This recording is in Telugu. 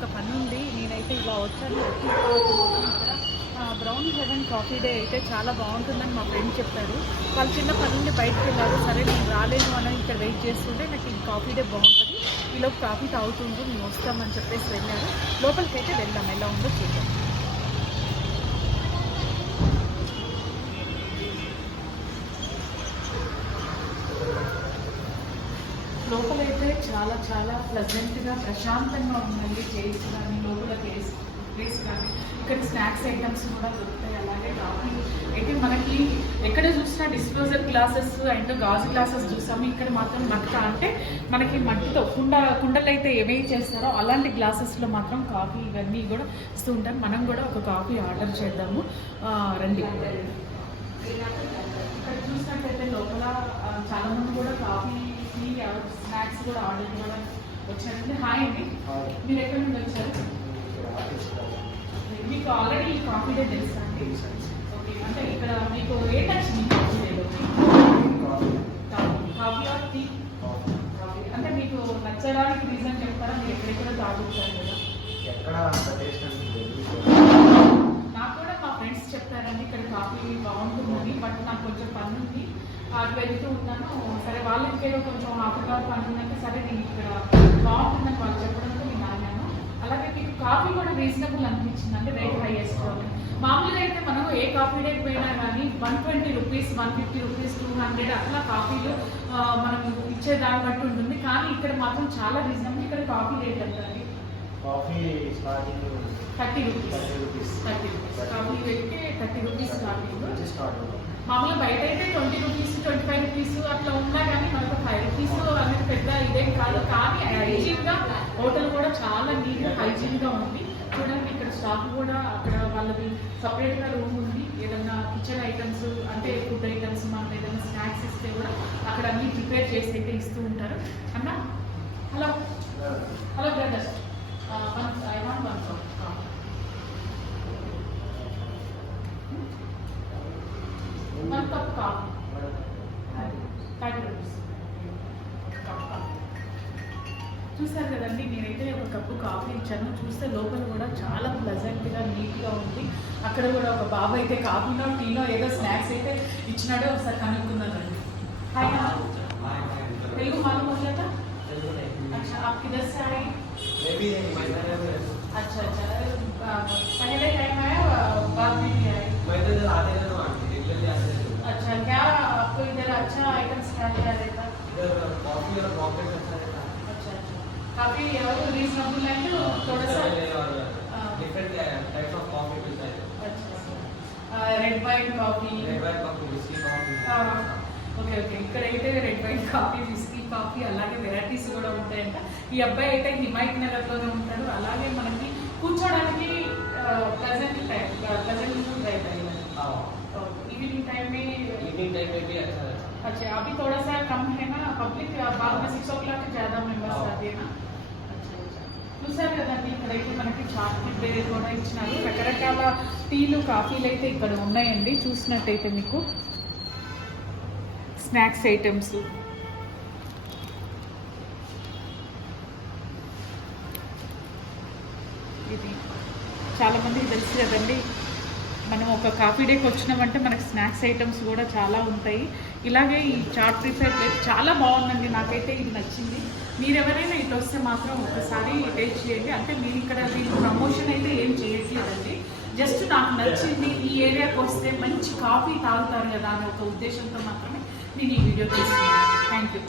ఒక పని ఉంది, నేనైతే ఇలా వచ్చాను. ఇక్కడ బ్రౌన్ హెవెన్ కాఫీ డే అయితే చాలా బాగుంటుందని మా ఫ్రెండ్ చెప్పారు. వాళ్ళు చిన్న పని నుండి బయటకు వెళ్ళారు. సరే నేను రాలేను అని ఇక్కడ వెయిట్ చేస్తుంటే నాకు ఈ కాఫీ డే బాగుంటుంది, ఈలోపు కాఫీ తాగుతుంటూ మేము వస్తామని చెప్పేసి వెళ్ళారు. లోపలికి అయితే వెళ్దాం, ఎలా ఉందో చూద్దాం. లోపలైతే చాలా చాలా ప్లెజెంట్గా ప్రశాంతంగా ఉందండి. చైర్స్ కానీ లోపల ప్లేస్ కానీ ఇక్కడ స్నాక్స్ ఐటమ్స్ కూడా దొరుకుతాయి. అలాగే కాఫీ అయితే మనకి ఎక్కడ చూసినా డిస్పోజల్ గ్లాసెస్ అండ్ గాజు గ్లాసెస్ చూసాము. ఇక్కడ మాత్రం మట్ట అంటే మనకి మట్టితో కుండలు అయితే ఏమేమి చేస్తారో అలాంటి గ్లాసెస్లో మాత్రం కాఫీ ఇవన్నీ కూడా ఇస్తూ ఉంటారు. మనం కూడా ఒక కాఫీ ఆర్డర్ చేద్దాము రండి. ఇక్కడ చూసినట్టయితే లోపల చాలామంది కూడా కాఫీ స్నాక్స్ కూడా ఆర్డర్ కూడా వచ్చారండి. హాయ్ అండి, మీరు ఎక్కడి నుండి వచ్చారు? మీకు ఆల్రెడీ ఈ కాఫీ డే తెలుసా అండి? ఓకే, అంటే ఇక్కడ మీకు ఏ నచ్చింది కాఫీ డేలో? Coffee or tea? అంటే మీకు నచ్చడానికి రీజన్ చెప్తారా? మీరు ఎక్కడెక్కడ తాగుతారు కదా? నాకు కూడా మా ఫ్రెండ్స్ చెప్పారండి ఇక్కడ కాఫీ బాగుంటుందని. బట్ నాకు కొంచెం పని ఉంది, అటు వెళ్తూ ఉంటాను. సరే వాళ్ళ ఇంకేదో కొంచెం హాఫ్ అన్ అవర్ పని ఉందంటే సరే నేను ఇక్కడ బాగుంటుందని వాళ్ళు చెప్పడంతో నేను ఆగాను. అలాగే మీకు కాఫీ కూడా రీజనబుల్ అనిపించింది, అంటే రేట్ హైయెస్ట్. మామూలుగా అయితే మనం ఏ కాఫీ డేకి పోయినా కానీ 120 రూపీస్, 150 రూపీస్, 200 అట్లా కాఫీలు మనం ఇచ్చే దాన్ని బట్టి ఉంటుంది. కానీ ఇక్కడ మాత్రం చాలా రీజనబుల్. ఇక్కడ కాఫీ రేట్ ఎంత అండి? Coffee starting 30 rupees. కాఫీ రేట్కి 30 రూపీస్ స్టార్టింగ్. మామూలుగా బయట అయితే 20 రూపీస్, 25 రూపీస్ అట్లా ఉన్నా కానీ మనకు 5 రూపీస్ అనేది పెద్ద ఇదేం కాదు. కానీ హైజీన్గా హోటల్ కూడా చాలా నీట్గా హైజీన్గా ఉంది. చూడండి ఇక్కడ స్టాఫ్ కూడా అక్కడ వాళ్ళది సపరేట్గా రూమ్ ఉంది. ఏదన్నా కిచెన్ ఐటమ్స్ అంటే ఫుడ్ ఐటమ్స్ మనం ఏదైనా స్నాక్స్ ఇస్తే కూడా అక్కడ అన్ని ప్రిపేర్ చేసి అయితే ఇస్తూ ఉంటారు. అన్నా hello hello brothers, I want one cup. One cup coffee. 30 rupees. చూసారు కదండి, నేనైతే ఒక కప్పు కాఫీ ఇచ్చాను. చూస్తే లోపల కూడా చాలా ప్లెజెంట్గా నీట్గా ఉంది. అక్కడ కూడా ఒక బాబు అయితే కాఫీనో టీనో ఏదో స్నాక్స్ అయితే ఇచ్చినాడో ఒకసారి కనుక్కున్నానండి. హాయ్ తెలుగు మాలూम हो गया था? अच्छा, आप किधर से आए? अच्छा, पहले टाइम आया बाद में भी आए? अच्छा, क्या आपको इधर अच्छा आइटम्स क्या रहता? इधर कॉफी और चॉकलेट अच्छा रहता है. अच्छा, काफी रीजनेबल है तो थोड़ा सा डिफरेंट टाइप्स ऑफ कॉफी मिलता है. अच्छा, red wine coffee, whisky coffee. Okay okay, ఇక్కడైతే red wine coffee, whisky coffee అలాగే వెరైటీస్ కూడా ఉంటాయంట. ఈ అబ్బాయి అయితే హిమాయత్ నగర్లోనే ఉంటాడు. అలాగే మనకి కూర్చోడానికి प्लेजेंट रहता है. इवनिंग टाइम में भी अच्छा है. अच्छा, अभी थोड़ा सा कम है ना पब्लिक, बाद में 6 o'clock ज़्यादा मेंबर्स आते हैं ना. చూసారు కదండి, ఇక్కడైతే మనకి చాట్ బ్రేక్ కూడా ఇచ్చినారు. రకరకాల టీలు కాఫీలు అయితే ఇక్కడ ఉన్నాయండి. చూసినట్టయితే మీకు స్నాక్స్ ఐటమ్స్, ఇది చాలామందికి తెలుసు కదండి. మనం ఒక కాఫీ డేకి వచ్చినామంటే మనకి స్నాక్స్ ఐటమ్స్ కూడా చాలా ఉంటాయి. ఇలాగే ఈ చాట్ ప్రిపేర్ చాలా బాగుందండి, నాకైతే ఇది నచ్చింది. మీరు ఎవరైనా ఇటు వస్తే మాత్రం ఒకసారి టేస్ట్ చేయండి. అంటే మీరు ఇక్కడ వీళ్ళు ప్రమోషన్ అయితే ఏం చేయట్లేదండి, జస్ట్ నాకు నచ్చింది, ఈ ఏరియాకి వస్తే మంచి కాఫీ తాగుతారు కదా అనే ఒక ఉద్దేశంతో మాత్రమే నేను ఈ వీడియో చేస్తున్నాను. Thank you.